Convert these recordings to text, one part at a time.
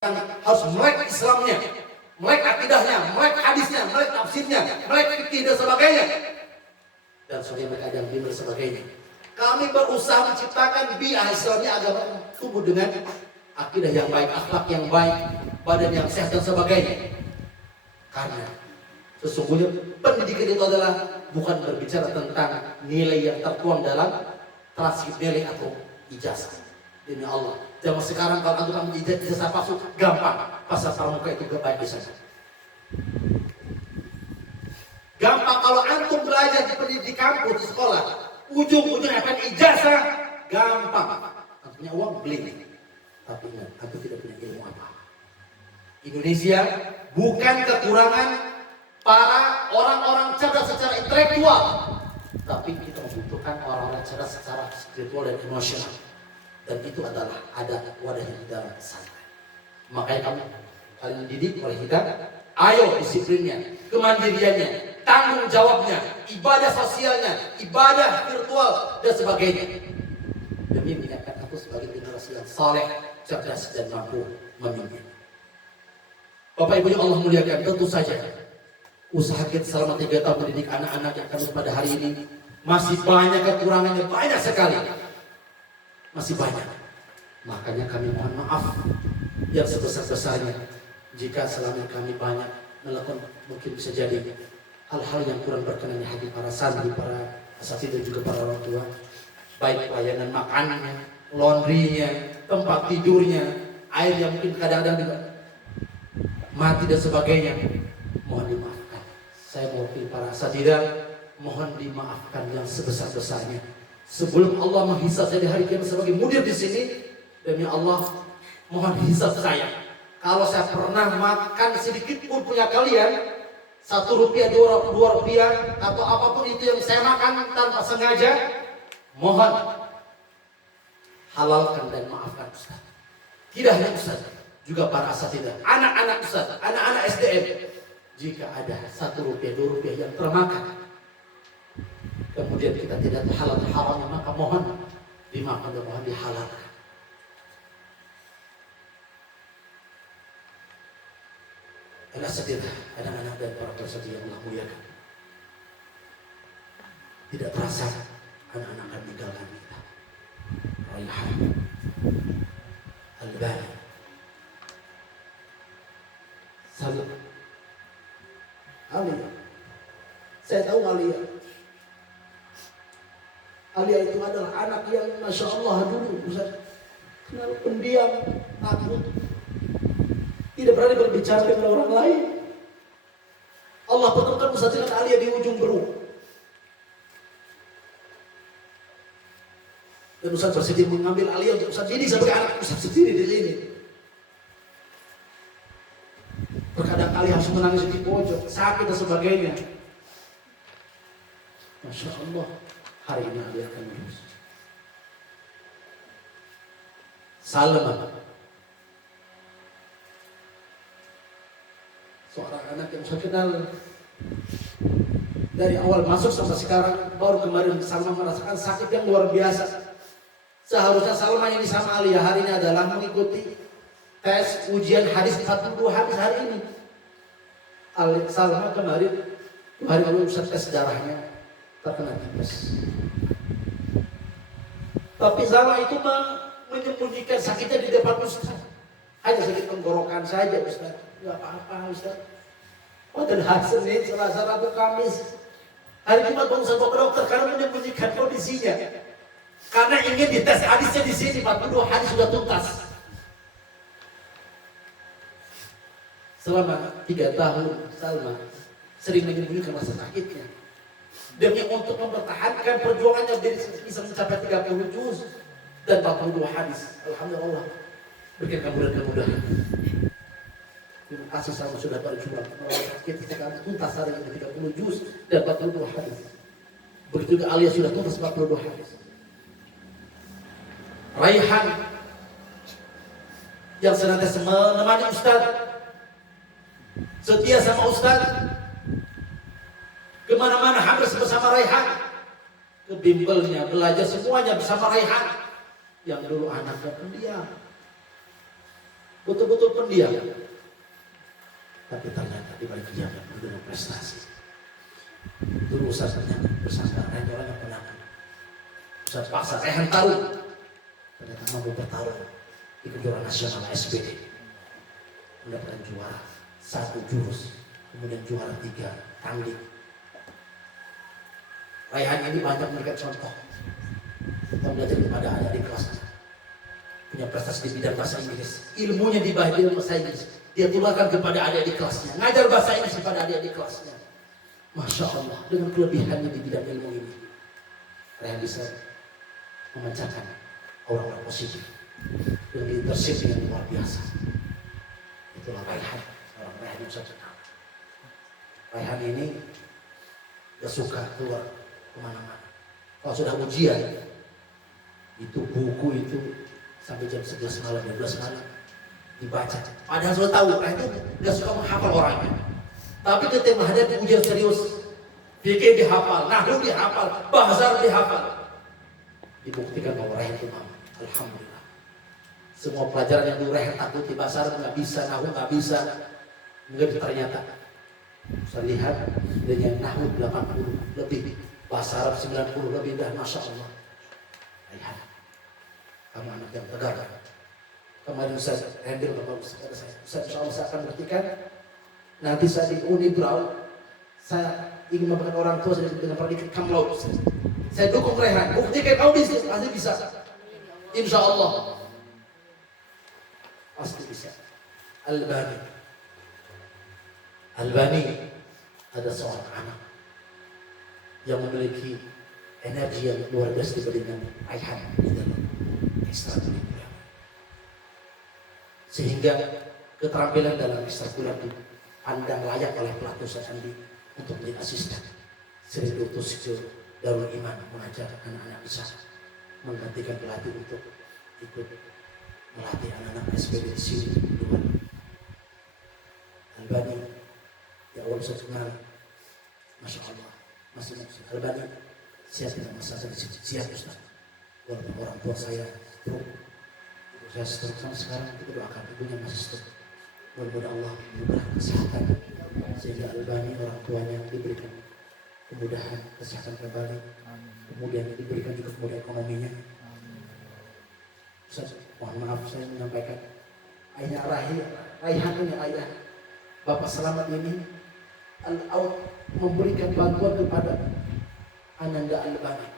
harus melek Islamnya, melek akidahnya, melek hadisnya, melek tafsirnya, melek fikih dan sebagainya. Dan sudah mereka ada dan sebagainya. Kami berusaha menciptakan bi'ah Islamnya agama tumbuh dengan akidah yang baik, akhlak yang baik, badan yang sehat dan sebagainya. Karena sesungguhnya pendidikan itu adalah bukan berbicara tentang nilai yang tertuang dalam transkrip nilai atau ijazah. Demi Allah, zaman sekarang kalau antum ambil ijazah palsu gampang, pasar pramuka itu gak baik di sana. Gampang kalau antum belajar di kampus, di sekolah, ujung-ujungnya akan ijazah, gampang. Antum punya uang beli, tapi ingat, antum tidak punya ilmu apa-apa. Indonesia bukan kekurangan para orang-orang cerdas secara intelektual, tapi kita membutuhkan orang-orang cerdas secara spiritual dan emosional. Dan itu adalah ada wadahnya di dalam pesantren. Makanya kalian didik oleh kita, ayo disiplinnya, kemandiriannya, tanggung jawabnya, ibadah sosialnya, ibadah virtual dan sebagainya. Demi menyiapkan aku sebagai generasi yang saleh, cerdas dan mampu memimpin. Bapak Ibu yang Allah muliakan, tentu saja usaha kita selama 3 tahun mendidik anak-anak yang kami pada hari ini masih banyak kekurangannya, banyak sekali. Masih banyak. Makanya kami mohon maaf yang sebesar-besarnya jika selama kami banyak melakukan, mungkin bisa jadi hal-hal yang kurang berkenan di hati para santri, para asatidz dan juga para orang tua. Baik pelayanan makanannya, laundrynya, tempat tidurnya, air yang mungkin kadang-kadang juga mati dan sebagainya. Mohon dimaafkan. Saya mewakili para asatidz, mohon dimaafkan yang sebesar-besarnya. Sebelum Allah menghisab saya di hari kiamat sebagai mudir di sini, demi Allah mohon hisab saya. Kalau saya pernah makan sedikit pun punya kalian, 1 rupiah, 2 rupiah, atau apapun itu yang saya makan tanpa sengaja, mohon halalkan dan maafkan Ustaz. Tidak hanya Ustaz, juga para asatidz, anak-anak Ustaz, anak-anak SDM. Jika ada 1 rupiah, 2 rupiah yang termakan, kemudian kita tidak halal haramnya, maka mohon dimaafkan dan mohon dihalalkan. Asatidz, anak-anak dan para peserta yang Allah muliakan, tidak terasa anak-anak akan meninggalkan kita. Raihan, Al-Bani, Salim, Alia. Saya tahu Alia. Alia itu adalah anak yang Masya Allah dulu Ustaz, pendiam, takut, tidak berani berbicara dengan orang lain. Allah pertemukan Ustaz dengan Alia di ujung Beruk. Dan Ustaz bersedia mengambil Alia untuk Ustaz didik sebagai anak Ustaz sendiri di sini. Terkadang Alia harus menangis di pojok, sakit dan sebagainya. Masya Allah, hari ini Alia akan lulus. Salman, seorang anak yang saya kenal dari awal masuk sampai sekarang. Baru kemarin Salman merasakan sakit yang luar biasa. Seharusnya Salman ini sama Alia hari ini adalah mengikuti tes ujian hadis 42 hadis hari ini. Salman kemarin hari lalu Ustaz tes darahnya terkena tipes. Tapi Salman itu menyembunyikan sakitnya di depan Ustaz. Hanya sakit tenggorokan saja Ustaz. Gak apa-apa Ustaz. Oh, dan hari Senin, Selasa, Rabu, Kamis, hari Jumat baru Ustaz bawa ke dokter karena menyembunyikan kondisinya. Karena ingin dites hadisnya di sini, 42 hadis sudah tuntas. Selama 3 tahun Salma sering menyembunyikan rasa sakitnya demi untuk mempertahankan perjuangannya bisa mencapai 30 juz dan 42 hadis. Alhamdulillah, berikan kemudahan. Terima kasih Salma sudah berjuang kita sekarang tuntas hari ini 30 juz dan 42 hadis. Begitu juga Alia sudah tuntas 42 hadis. Raihan yang senantiasa menemani Ustaz, setia sama Ustaz, kemana-mana hampir bersama Raihan, ke bimbelnya, belajar semuanya bersama Raihan yang dulu anaknya pendiam. betul-betul pendiam. Tapi ternyata di balik dia dengan prestasi. Dulu Ustaz ternyata bersama orang yang pernah Ustaz paksa Rehan Tarung ternyata mampu bertarung di kejuaraan nasional SBD, mendapatkan juara 1 jurus, kemudian juara 3 tanding. Raihan ini banyak memberikan contoh. Kita belajar kepada adik-adik kelasnya, punya prestasi di bidang bahasa Inggris, ilmunya di bidang bahasa Inggris, dia tularkan kepada adik-adik kelasnya, ngajar bahasa Inggris kepada adik-adik kelasnya. Masya Allah, dengan kelebihannya di bidang ilmu ini, Raihan bisa memancarkan orang-orang positif dengan leadership yang luar biasa. Itulah Raihan, orang Raihan yang saya kenal. Raihan ini gak suka keluar kemana-mana. Kalau sudah ujian, itu buku itu sampai jam 11 malam, 12 malam dibaca. Padahal sudah tahu, Raihan itu gak suka menghafal orangnya. Tapi ketika menghadapi ujian serius, fikih dihafal, nahwu dihafal, bahasa dihafal. Dibuktikan bahwa Raihan itu mampu. Alhamdulillah. Semua pelajaran yang dulu Raihan takuti, bahasa Arab nggak bisa, nahwu nggak bisa, mungkin ternyata saya lihat dengan nahwu 80 lebih, bahasa Arab 90 lebih, dah masya Allah. Raihan, kamu anak yang tegar. Kemarin saya handle bapak kepada saya. Insya Allah saya akan buktikan. Nanti saya di Unibraw, saya ingin memberikan orang tua saya dengan predikat kamlaut. Saya dukung Raihan, buktikan kamu bisa, pasti bisa. Insya Allah, pasti bisa. Albani ada seorang anak yang memiliki energi yang luar biasa dibandingkan Raihan di dalam ekstrakurikuler, sehingga keterampilan dalam ekstrakurikuler dipandang layak oleh pelatih Sandi untuk menjadi asisten. Sering diutus ke Darul Iman mengajar anak-anak di sana, menggantikan pelatih untuk ikut melatih anak-anak SPB di sini di luar. Albani, ya Allah saya kenal, masya Allah, masih Albani siap tidak masalah, siap Ustaz. Walaupun orang tua saya stroke, saya stroke sama sekarang kita doakan ibunya masih stroke. Mudah-mudahan Allah memberikan kesehatan sehingga Albani orang tuanya diberikan kemudahan kesehatan kembali, kemudian diberikan juga kemudahan ekonominya. Ustaz, mohon maaf saya menyampaikan ayah Raihan ini, ayah Bapak Selamat ini memberikan bantuan kepada Ananda Albani.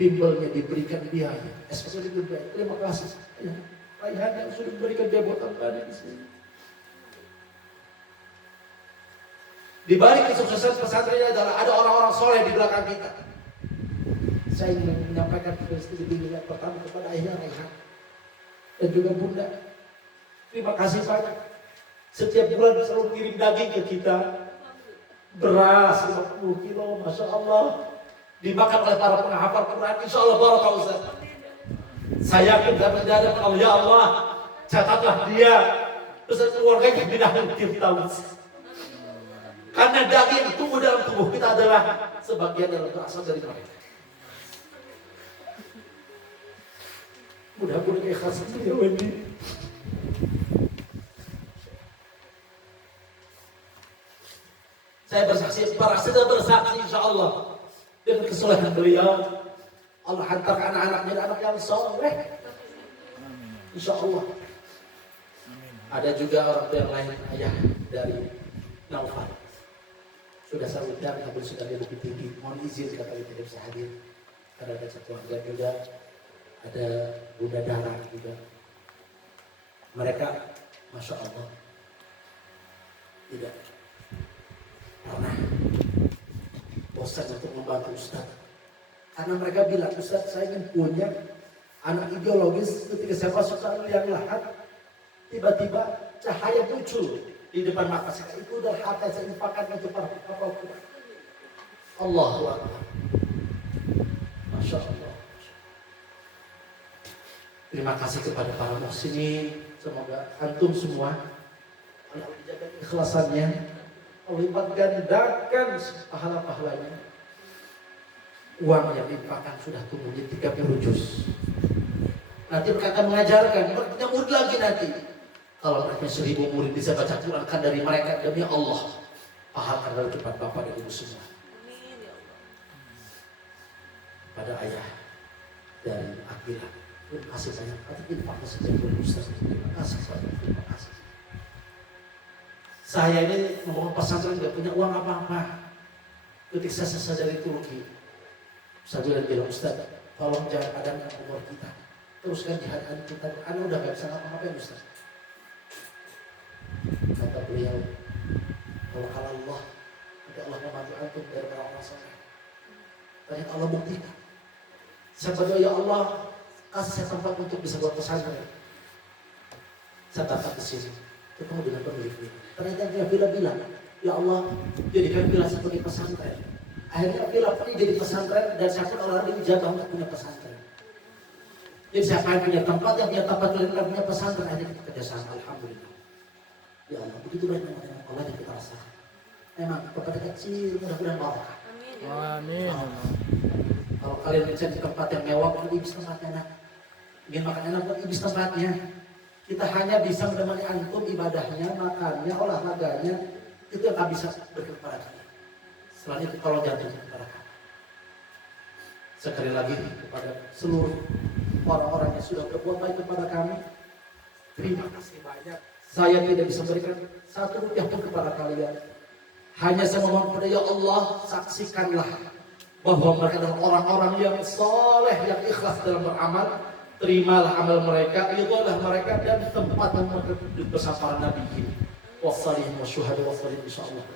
Bimbelnya diberikan biaya, especially biaya. Terima kasih ayah Raihan yang sudah memberikan biaya buat Albani di sini. Di balik kesuksesan pesantren ini adalah ada orang-orang soleh di belakang kita. Saya ingin menyampaikan prestasi yang pertama kepada ayah Raihan dan juga bunda. Terima kasih banyak. Setiap bulan selalu kirim daging ke kita, beras 50 kilo, masya Allah, dimakan oleh para penghafal Quran. Insya Allah barakah Ustaz. Saya yakin dapat dari Allah, ya Allah, catatlah dia beserta keluarganya di dalam Firdaus. Karena daging yang tumbuh dalam tubuh kita adalah sebagian yang berasal dari mereka. Mudah-mudahan ikhlas ya Wendy. Saya bersaksi, para sudah bersaksi insya Allah dengan kesolehan beliau. Allah hantar anak-anaknya anak yang soleh. Insya Allah. Ada juga orang tua yang lain, ayah dari Naufal. Sudah saya undang, tapi sudah dia lebih tinggi. Mohon izin kata dia tidak bisa hadir. Karena ada satu keluarga juga, ada Bunda Dara juga. Mereka, masya Allah, tidak pernah bosan untuk membantu Ustaz. Karena mereka bilang, Ustaz saya ingin punya anak ideologis. Ketika saya masuk ke liang lahat, tiba-tiba cahaya muncul di depan mata saya. Itu adalah harta yang saya infakkan untuk para kapal Quran. Allahu Akbar. Masya Allah. Terima kasih kepada para muhsinin. Semoga antum semua Allah dijaga keikhlasannya, Allah lipat gandakan pahala-pahalanya. Uang yang diinfakkan sudah tumbuh jadi 30 juz. Nanti berkata mengajarkan, berkata murid lagi nanti. Kalau mereka 1000 murid bisa baca Quran kan dari mereka, demi Allah pahalkan dari tempat Bapak dan Ibu semua. Pada ayah dari akhirat. Terima kasih banyak. Tapi terima kasih banyak Ustaz. Terima kasih banyak. Terima kasih. Saya ini membangun pesantren tidak punya uang apa-apa. Ketika saya selesai dari Turki, saya bilang Ustaz, tolong jangan padamkan umur kita. Teruskan jihad kita. Anda udah gak bisa ngapa-ngapain Ustaz. Kata beliau, kalau Allah, nanti Allah membantu antum dari orang-orang soleh. Ternyata Allah buktikan. Saya berdoa, ya Allah, kasih saya tempat untuk bisa buat pesantren. Saya datang ke sini, ketemu dengan pemiliknya. Ternyata dia bilang, ya Allah, jadikan villa sebagai pesantren. Akhirnya villa ini jadi pesantren dan saya pun orang ini jaga untuk punya pesantren. Jadi saya akan punya tempat yang punya tempat lain punya pesantren. Akhirnya kita kerjasama, alhamdulillah. Ya Allah, begitu banyak Allah yang kita rasakan. Memang kepada kecil mudah-mudahan barokah. Amin. Kalau kalian mencari tempat yang mewah, bukan ibis tempatnya nak. Ingin makan enak, bukan ibis tempatnya. Kita hanya bisa menemani antum ibadahnya, makannya, olahraganya. Itu yang bisa berikan kepada kalian. Selain itu kalau jantung kepada kalian. Sekali lagi kepada seluruh orang-orang yang sudah berbuat baik kepada kami, terima kasih banyak. Saya tidak bisa berikan satu rupiah pun kepada kalian. Hanya saya memohon kepada ya Allah, saksikanlah bahwa mereka adalah orang-orang yang soleh, yang ikhlas dalam beramal. Terimalah amal mereka, ridholah mereka dan tempat yang mereka duduk bersama para nabi ini. Wassalihin wasyuhada wassalihin insyaallah.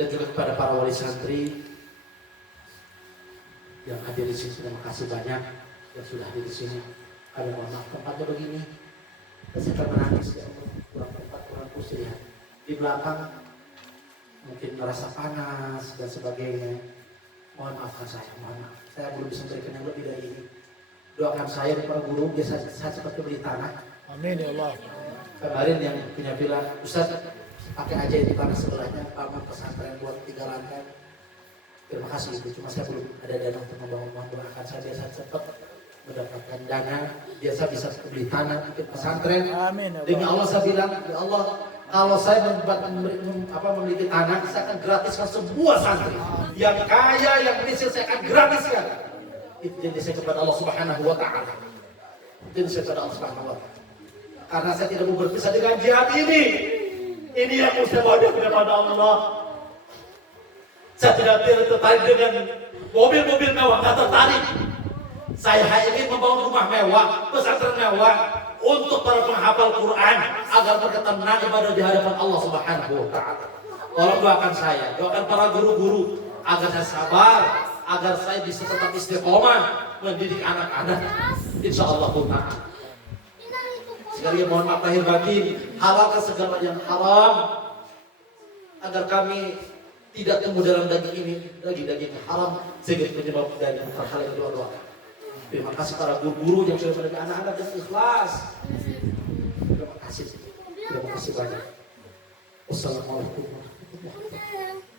Dan juga kepada para wali santri yang hadir di sini, terima kasih banyak yang sudah hadir di sini. Ada maaf tempatnya begini, saya menangis ya Allah, kurang tempat, kurang kursi ya. Di belakang mungkin merasa panas dan sebagainya. Mohon maafkan saya, mohon maaf. Saya belum bisa memberikan yang lebih dari ini. Doakan saya dan para guru, biar saya cepat beli tanah. Amin ya Allah. Kemarin yang punya bilang, Ustaz pakai aja itu tanah sebelahnya, bangun pesantren buat 3 lantai. Terima kasih itu, cuma saya belum ada dana untuk membangun. Mohon doakan saya biasa cepat mendapatkan dana, biasa bisa beli tanah, bikin pesantren. Amin ya Allah. Demi Allah saya bilang, ya Allah, kalau saya memiliki tanah, saya akan gratiskan semua santri. Yang kaya, yang miskin, saya akan gratiskan. Itu jadi saya kepada Allah Subhanahu wa Ta'ala. Itu saya kepada Allah Subhanahu wa Ta'ala. Karena saya tidak mau berpisah dengan jihad ini. Ini yang saya bawa kepada Allah. Saya tidak tertarik dengan mobil-mobil mewah, tidak tertarik. Saya hanya ingin membangun rumah mewah, pesantren mewah untuk para penghafal Quran agar mereka tenang ibadah di hadapan Allah Subhanahu wa Ta'ala. Tolong doakan saya, doakan para guru-guru agar saya sabar, agar saya bisa tetap istiqomah mendidik anak-anak. Insyaallah ta'ala. Sekali lagi mohon maaf lahir batin, halalkan segala yang haram agar kami tidak tumbuh dalam daging ini, daging haram sehingga penyebab dari hal yang doa-doa. Terima kasih para guru-guru yang sudah mendidik anak-anak yang ikhlas. Terima kasih banyak. Wassalamualaikum warahmatullahi wabarakatuh.